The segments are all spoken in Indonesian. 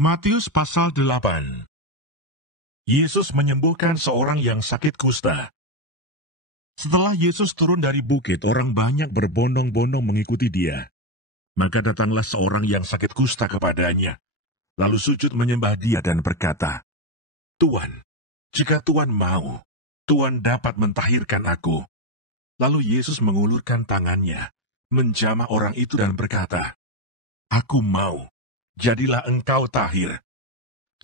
Matius pasal 8. Yesus menyembuhkan seorang yang sakit kusta. Setelah Yesus turun dari bukit, orang banyak berbondong-bondong mengikuti dia. Maka datanglah seorang yang sakit kusta kepadanya, lalu sujud menyembah dia dan berkata, "Tuan, jika Tuan mau, Tuan dapat mentahirkan aku." Lalu Yesus mengulurkan tangannya, menjamah orang itu dan berkata, "Aku mau, jadilah engkau tahir."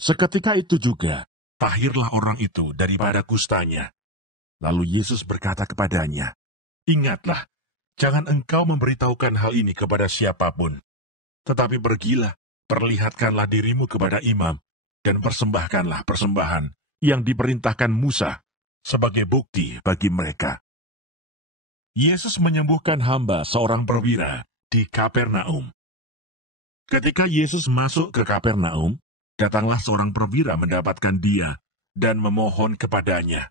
Seketika itu juga, tahirlah orang itu daripada kustanya. Lalu Yesus berkata kepadanya, "Ingatlah, jangan engkau memberitahukan hal ini kepada siapapun. Tetapi pergilah, perlihatkanlah dirimu kepada imam, dan persembahkanlah persembahan yang diperintahkan Musa sebagai bukti bagi mereka." Yesus menyembuhkan hamba seorang perwira di Kapernaum. Ketika Yesus masuk ke Kapernaum, datanglah seorang perwira mendapatkan dia dan memohon kepadanya,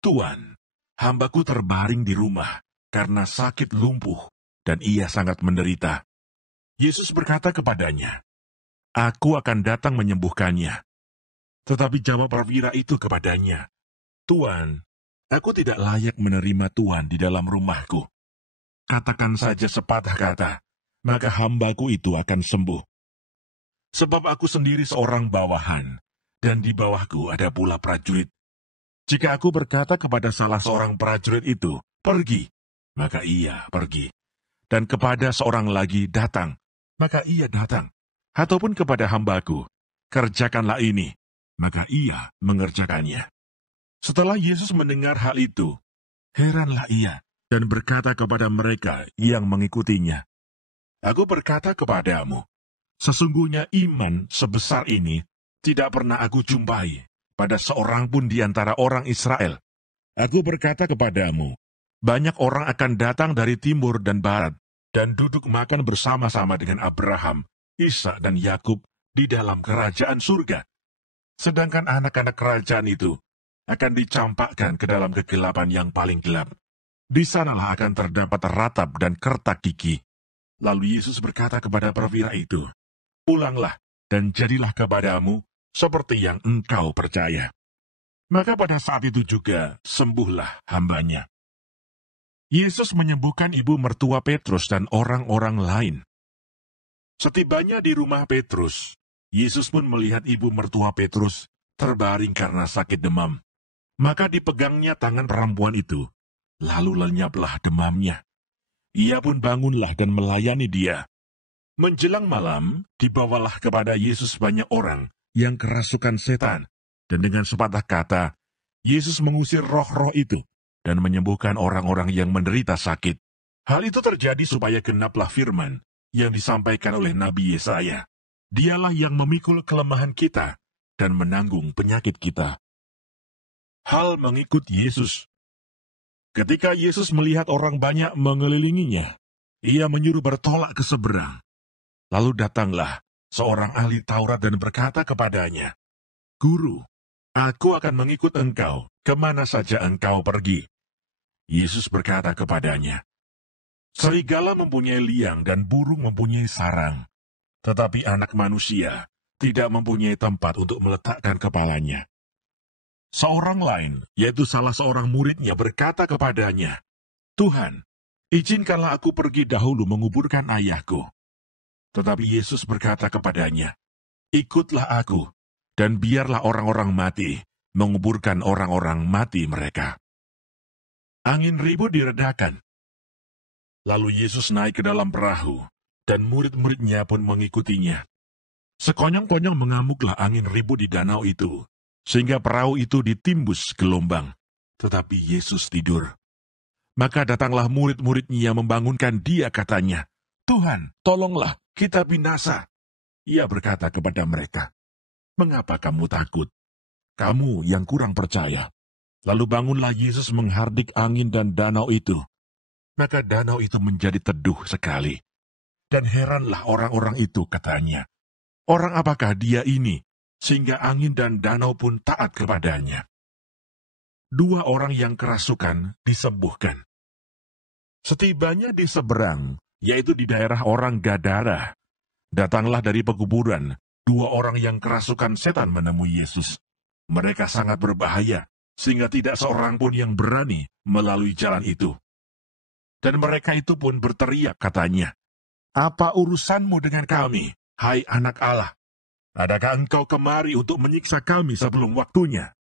"Tuan, hambaku terbaring di rumah karena sakit lumpuh, dan ia sangat menderita." Yesus berkata kepadanya, "Aku akan datang menyembuhkannya." Tetapi jawab perwira itu kepadanya, "Tuan, aku tidak layak menerima Tuan di dalam rumahku. Katakan saja sepatah kata, maka hambaku itu akan sembuh. Sebab aku sendiri seorang bawahan, dan di bawahku ada pula prajurit. Jika aku berkata kepada salah seorang prajurit itu, 'Pergi,' maka ia pergi. Dan kepada seorang lagi, 'Datang,' maka ia datang. Ataupun kepada hambaku, 'Kerjakanlah ini,' maka ia mengerjakannya." Setelah Yesus mendengar hal itu, heranlah ia, dan berkata kepada mereka yang mengikutinya, "Aku berkata kepadamu, sesungguhnya iman sebesar ini tidak pernah aku jumpai pada seorang pun di antara orang Israel. Aku berkata kepadamu, banyak orang akan datang dari timur dan barat, dan duduk makan bersama-sama dengan Abraham, Ishak dan Yakub di dalam kerajaan surga. Sedangkan anak-anak kerajaan itu akan dicampakkan ke dalam kegelapan yang paling gelap. Di sanalah akan terdapat ratap dan kertak gigi." Lalu Yesus berkata kepada perwira itu, "Pulanglah dan jadilah kepadamu seperti yang engkau percaya." Maka pada saat itu juga sembuhlah hambanya. Yesus menyembuhkan ibu mertua Petrus dan orang-orang lain. Setibanya di rumah Petrus, Yesus pun melihat ibu mertua Petrus terbaring karena sakit demam. Maka dipegangnya tangan perempuan itu, lalu lenyaplah demamnya. Ia pun bangunlah dan melayani dia. Menjelang malam, dibawalah kepada Yesus banyak orang yang kerasukan setan, dan dengan sepatah kata, Yesus mengusir roh-roh itu dan menyembuhkan orang-orang yang menderita sakit. Hal itu terjadi supaya genaplah firman yang disampaikan oleh Nabi Yesaya. Dialah yang memikul kelemahan kita dan menanggung penyakit kita. Hal mengikut Yesus. Ketika Yesus melihat orang banyak mengelilinginya, ia menyuruh bertolak ke seberang. Lalu datanglah seorang ahli Taurat dan berkata kepadanya, "Guru, aku akan mengikut engkau kemana saja engkau pergi." Yesus berkata kepadanya, "Serigala mempunyai liang dan burung mempunyai sarang, tetapi anak manusia tidak mempunyai tempat untuk meletakkan kepalanya." Seorang lain, yaitu salah seorang muridnya, berkata kepadanya, "Tuhan, izinkanlah aku pergi dahulu menguburkan ayahku." Tetapi Yesus berkata kepadanya, "Ikutlah aku, dan biarlah orang-orang mati menguburkan orang-orang mati mereka." Angin ribut diredakan. Lalu Yesus naik ke dalam perahu, dan murid-muridnya pun mengikutinya. Sekonyong-konyong mengamuklah angin ribut di danau itu, sehingga perahu itu ditimbus gelombang. Tetapi Yesus tidur. Maka datanglah murid-muridnya membangunkan dia, katanya, "Tuhan, tolonglah, kita binasa." Ia berkata kepada mereka, "Mengapa kamu takut? Kamu yang kurang percaya." Lalu bangunlah Yesus menghardik angin dan danau itu. Maka danau itu menjadi teduh sekali. Dan heranlah orang-orang itu, katanya, "Orang apakah dia ini, sehingga angin dan danau pun taat kepadanya?" Dua orang yang kerasukan disembuhkan. Setibanya di seberang, yaitu di daerah orang Gadara, datanglah dari pekuburan dua orang yang kerasukan setan menemui Yesus. Mereka sangat berbahaya, sehingga tidak seorang pun yang berani melalui jalan itu. Dan mereka itu pun berteriak katanya, "Apa urusanmu dengan kami, hai anak Allah? Adakah engkau kemari untuk menyiksa kami sebelum waktunya?"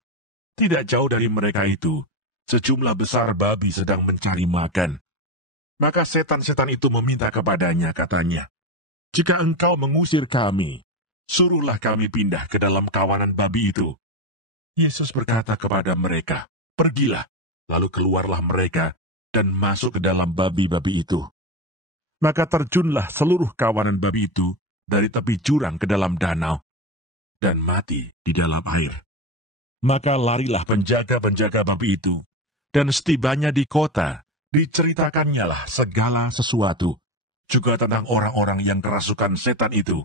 Tidak jauh dari mereka itu, sejumlah besar babi sedang mencari makan. Maka setan-setan itu meminta kepadanya, katanya, "Jika engkau mengusir kami, suruhlah kami pindah ke dalam kawanan babi itu." Yesus berkata kepada mereka, "Pergilah." Lalu keluarlah mereka dan masuk ke dalam babi-babi itu. Maka terjunlah seluruh kawanan babi itu dari tepi jurang ke dalam danau, dan mati di dalam air. Maka larilah penjaga-penjaga babi itu, dan setibanya di kota, diceritakannya lah segala sesuatu, juga tentang orang-orang yang kerasukan setan itu.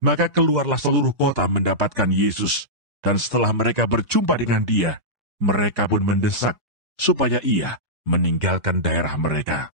Maka keluarlah seluruh kota mendapatkan Yesus, dan setelah mereka berjumpa dengan dia, mereka pun mendesak supaya ia meninggalkan daerah mereka.